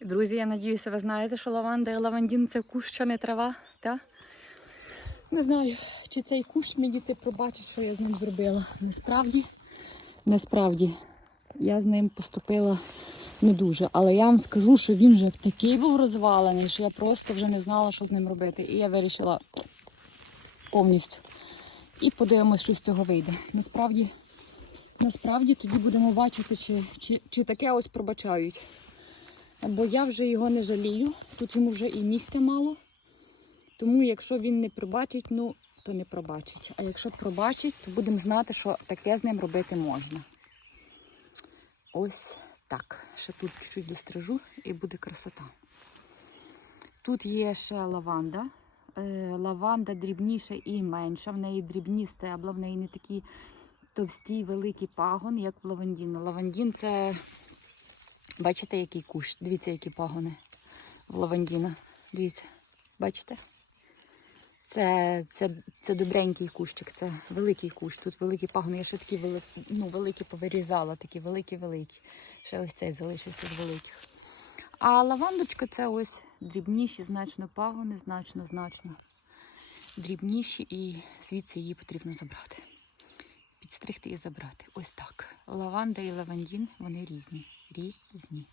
Друзі, я надіюся, ви знаєте, що лаванда і лавандін це кущ, а не трава. Та? Не знаю, чи цей кущ мені це пробачить, що я з ним зробила. Насправді, насправді, я з ним поступила не дуже. Але я вам скажу, що він вже такий був розвалений, що я просто вже не знала, що з ним робити. І я вирішила повністю. І подивимось, що з цього вийде. Насправді, насправді тоді будемо бачити, чи, чи, чи таке ось пробачають. Бо я вже його не жалію. Тут йому вже і місця мало. Тому якщо він не пробачить, ну то не пробачить. А якщо пробачить, то будемо знати, що таке з ним робити можна. Ось так. Ще тут чуть-чуть дострижу і буде красота. Тут є ще лаванда. Е, Лаванда дрібніша і менша. В неї дрібні стебла, в неї не такі товсті, великий пагон, як в лавандіна. Лавандін це, бачите, який кущ? Дивіться, які пагони в лавандіна. Дивіться, бачите? Це, це, це добренький кущик, це великий кущ. Тут великі пагони. Я ще такі вели, ну, великі повирізала, такі великі-великі. Ще ось цей залишився з великих. А лавандочка це ось дрібніші, значно пагони, значно, значно дрібніші, і звідси її потрібно забрати. Підстригти і забрати. Ось так. Лаванда і лавандін, вони різні. Різні.